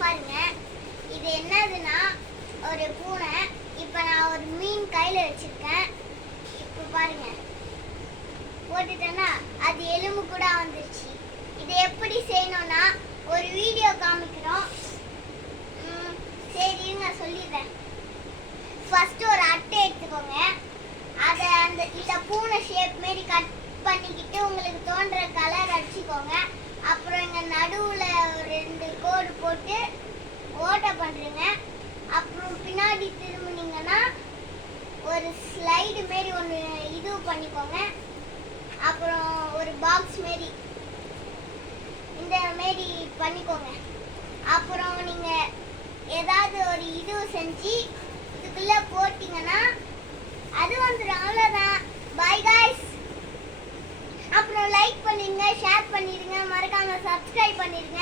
பாருங்க, இது என்னதுன்னா ஒரு பூனை. இப்போ நான் ஒரு மீன் கையில் வச்சிருக்கேன். இப்போ பாருங்க, போட்டுட்டேன்னா அது எலும்பு கூட வந்துருச்சு. இதை எப்படி செய்யணும்னா ஒரு வீடியோ காமிக்கிறோம். சரின்னு நான் சொல்லிடுறேன். ஃபர்ஸ்ட் ஒரு அட்டை எடுத்துக்கோங்க. அதை இந்த பூனை ஷேப் மாரி கட் பண்ணிக்கிட்டு உங்களுக்கு தோன்ற கலர் அடிச்சுக்கோங்க. அப்புறம் இங்கே நடுவில் ஒரு 2 கோடு போட்டு ஓட்டை பண்ணுறீங்க. அப்புறம் பின்னாடி திரும்பினீங்கன்னா ஒரு ஸ்லைடு மாரி ஒன்று இது பண்ணிக்கோங்க. அப்புறம் ஒரு பாக்ஸ் மாரி இந்த மாரி பண்ணிக்கோங்க. அப்புறம் நீங்கள் ஏதாவது ஒரு இது செஞ்சு இதுக்குள்ளே போட்டிங்கன்னா அது வந்துடும். அவ்வளோதான். Bye guys. அப்புறம் லைக் பண்ணிடுங்க, ஷேர் பண்ணிடுங்க, மறக்காம சப்ஸ்கிரைப் பண்ணிடுங்க.